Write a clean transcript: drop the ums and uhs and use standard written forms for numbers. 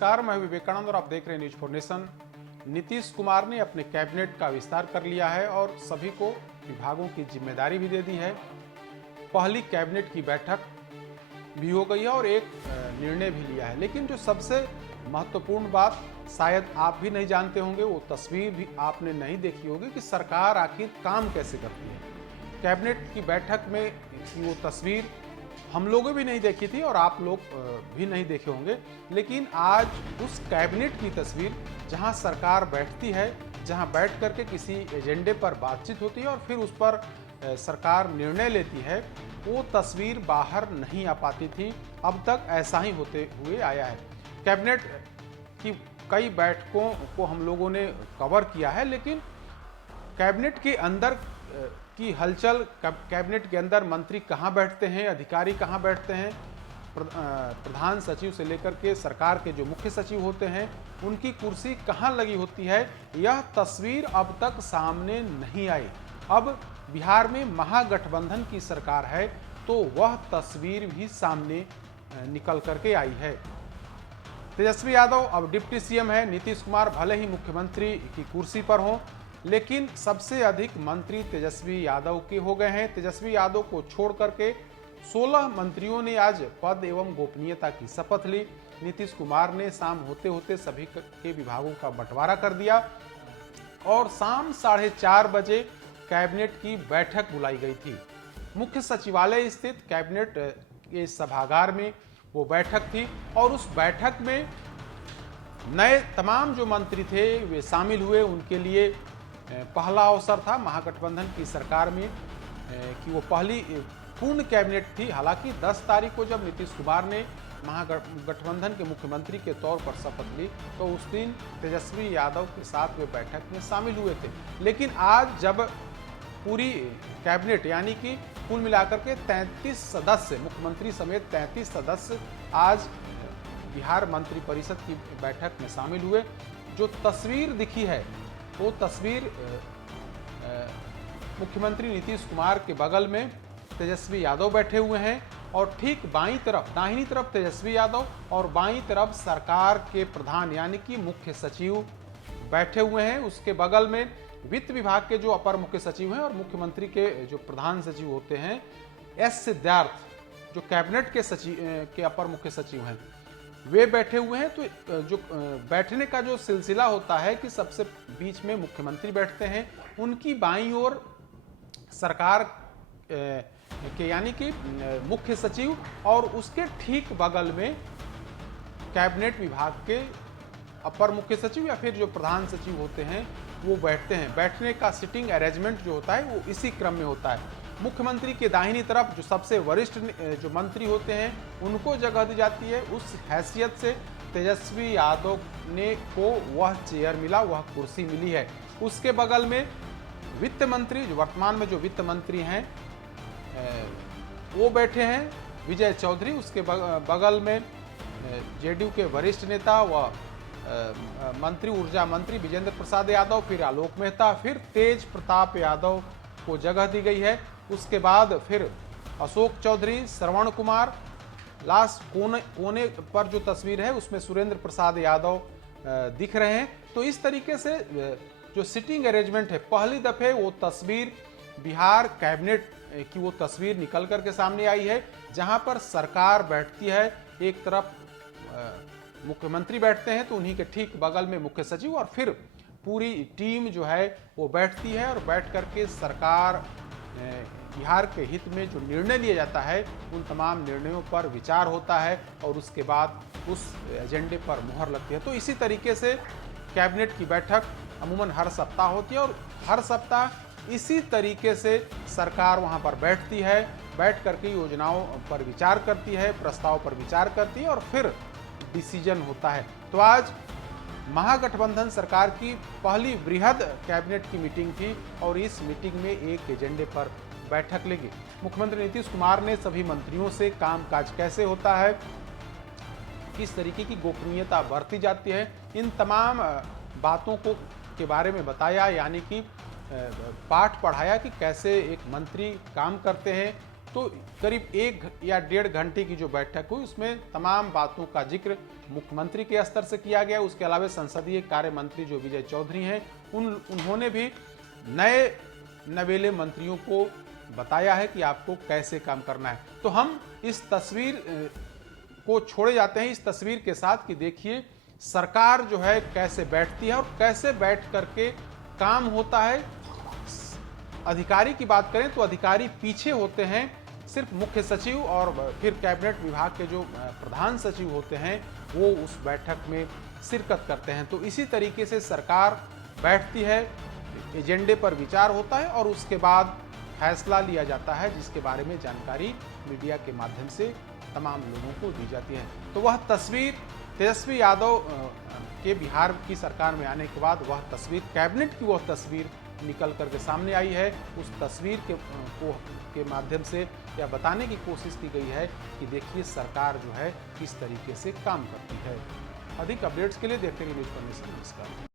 नमस्कार, मैं विवेकानंद और आप देख रहे हैं news for nation. Nitish Kumar ने अपने कैबिनेट का विस्तार कर लिया है और सभी को विभागों की जिम्मेदारी भी दे दी है। पहली कैबिनेट की बैठक भी हो गई है और एक निर्णय भी लिया है, लेकिन जो सबसे महत्वपूर्ण बात शायद आप भी नहीं जानते होंगे, वो तस्वीर भी आपने नहीं देखी होगी कि सरकार आखिर काम कैसे करती है। कैबिनेट की बैठक में की वो तस्वीर हम लोगों भी नहीं देखी थी और आप लोग भी नहीं देखे होंगे, लेकिन आज उस कैबिनेट की तस्वीर जहां सरकार बैठती है, जहां बैठ करके किसी एजेंडे पर बातचीत होती है और फिर उस पर सरकार निर्णय लेती है, वो तस्वीर बाहर नहीं आ पाती थी। अब तक ऐसा ही होते हुए आया है। कैबिनेट की कई बैठकों को हम लोगों ने कवर किया है, लेकिन कैबिनेट के अंदर की हलचल, कैबिनेट के अंदर मंत्री कहाँ बैठते हैं, अधिकारी कहाँ बैठते हैं, प्रधान सचिव से लेकर के सरकार के जो मुख्य सचिव होते हैं, उनकी कुर्सी कहाँ लगी होती है, यह तस्वीर अब तक सामने नहीं आई। अब बिहार में महागठबंधन की सरकार है, तो वह तस्वीर भी सामने निकल करके आई है। तेजस्वी यादव अब डिप्टी सीएम है। नीतीश कुमार भले ही मुख्यमंत्री की कुर्सी पर हों, लेकिन सबसे अधिक मंत्री तेजस्वी यादव के हो गए हैं। तेजस्वी यादव को छोड़ करके 16 मंत्रियों ने आज पद एवं गोपनीयता की शपथ ली। नीतीश कुमार ने शाम होते होते सभी के विभागों का बंटवारा कर दिया और शाम 4:30 बजे कैबिनेट की बैठक बुलाई गई थी। मुख्य सचिवालय स्थित कैबिनेट के सभागार में वो बैठक थी और उस बैठक में नए तमाम जो मंत्री थे वे शामिल हुए। उनके लिए पहला अवसर था महागठबंधन की सरकार में कि वो पहली पूर्ण कैबिनेट थी। हालांकि 10 तारीख को जब नीतीश कुमार ने महागठबंधन के मुख्यमंत्री के तौर पर शपथ ली, तो उस दिन तेजस्वी यादव के साथ वे बैठक में शामिल हुए थे। लेकिन आज जब पूरी कैबिनेट यानी कि कुल मिलाकर के 33 सदस्य, मुख्यमंत्री समेत 33 सदस्य आज बिहार मंत्रिपरिषद की बैठक में शामिल हुए, जो तस्वीर दिखी है वो तस्वीर मुख्यमंत्री नीतीश कुमार के बगल में तेजस्वी यादव बैठे हुए हैं और ठीक बाईं तरफ, दाहिनी तरफ तेजस्वी यादव और बाईं तरफ सरकार के प्रधान यानी कि मुख्य सचिव बैठे हुए हैं। उसके बगल में वित्त विभाग के जो अपर मुख्य सचिव हैं और मुख्यमंत्री के जो प्रधान सचिव होते हैं एस सिद्धार्थ, जो कैबिनेट के सचिव के अपर मुख्य सचिव हैं, वे बैठे हुए हैं। तो जो बैठने का जो सिलसिला होता है कि सबसे बीच में मुख्यमंत्री बैठते हैं, उनकी बाईं ओर सरकार के यानी कि मुख्य सचिव और उसके ठीक बगल में कैबिनेट विभाग के अपर मुख्य सचिव या फिर जो प्रधान सचिव होते हैं वो बैठते हैं। बैठने का सिटिंग अरेंजमेंट जो होता है वो इसी क्रम में होता है। मुख्यमंत्री के दाहिनी तरफ जो सबसे वरिष्ठ जो मंत्री होते हैं उनको जगह दी जाती है। उस हैसियत से तेजस्वी यादव ने को वह चेयर मिला, वह कुर्सी मिली है। उसके बगल में वित्त मंत्री, जो वर्तमान में जो वित्त मंत्री हैं वो बैठे हैं, विजय चौधरी। उसके बगल में जेडीयू के वरिष्ठ नेता व मंत्री, ऊर्जा मंत्री विजेंद्र प्रसाद यादव, फिर आलोक मेहता, फिर तेज प्रताप यादव को जगह दी गई है। उसके बाद फिर अशोक चौधरी, श्रवण कुमार, लास्ट कोने पर जो तस्वीर है उसमें सुरेंद्र प्रसाद यादव दिख रहे हैं। तो इस तरीके से जो सिटिंग अरेंजमेंट है, पहली दफे वो तस्वीर बिहार कैबिनेट की वो तस्वीर निकल करके सामने आई है, जहां पर सरकार बैठती है। एक तरफ मुख्यमंत्री बैठते हैं तो उन्हीं के ठीक बगल में मुख्य सचिव और फिर पूरी टीम जो है वो बैठती है और बैठ करके सरकार बिहार के हित में जो निर्णय लिया जाता है उन तमाम निर्णयों पर विचार होता है और उसके बाद उस एजेंडे पर मुहर लगती है। तो इसी तरीके से कैबिनेट की बैठक अमूमन हर सप्ताह होती है और हर सप्ताह इसी तरीके से सरकार वहां पर बैठती है, बैठ करके योजनाओं पर विचार करती है, प्रस्ताव पर विचार करती है और फिर डिसीजन होता है। तो आज महागठबंधन सरकार की पहली वृहद कैबिनेट की मीटिंग थी और इस मीटिंग में एक एजेंडे पर बैठक लेगी। मुख्यमंत्री नीतीश कुमार ने सभी मंत्रियों से कामकाज कैसे होता है, किस तरीके की गोपनीयता बरती जाती है, इन तमाम बातों को के बारे में बताया, यानी कि पाठ पढ़ाया कि कैसे एक मंत्री काम करते हैं, तो करीब 1 या 1.5 घंटे की जो बैठक हुई उसमें तमाम बातों का जिक्र मुख्यमंत्री के स्तर से किया गया। उसके अलावा संसदीय कार्य मंत्री जो विजय चौधरी हैं उन्होंने भी नए नवेले मंत्रियों को बताया है कि आपको कैसे काम करना है। तो हम इस तस्वीर को छोड़े जाते हैं इस तस्वीर के साथ कि देखिए सरकार जो है कैसे बैठती है और कैसे बैठ करके काम होता है। अधिकारी की बात करें तो अधिकारी पीछे होते हैं, सिर्फ मुख्य सचिव और फिर कैबिनेट विभाग के जो प्रधान सचिव होते हैं वो उस बैठक में शिरकत करते हैं। तो इसी तरीके से सरकार बैठती है, एजेंडे पर विचार होता है और उसके बाद फैसला लिया जाता है, जिसके बारे में जानकारी मीडिया के माध्यम से तमाम लोगों को दी जाती है। तो वह तस्वीर तेजस्वी यादव के बिहार की सरकार में आने के बाद वह तस्वीर, कैबिनेट की वह तस्वीर निकल करके सामने आई है। उस तस्वीर के माध्यम से यह बताने की कोशिश की गई है कि देखिए सरकार जो है किस तरीके से काम करती है। अधिक अपडेट्स के लिए देखते रहिए न्यूज़ 15। नमस्कार।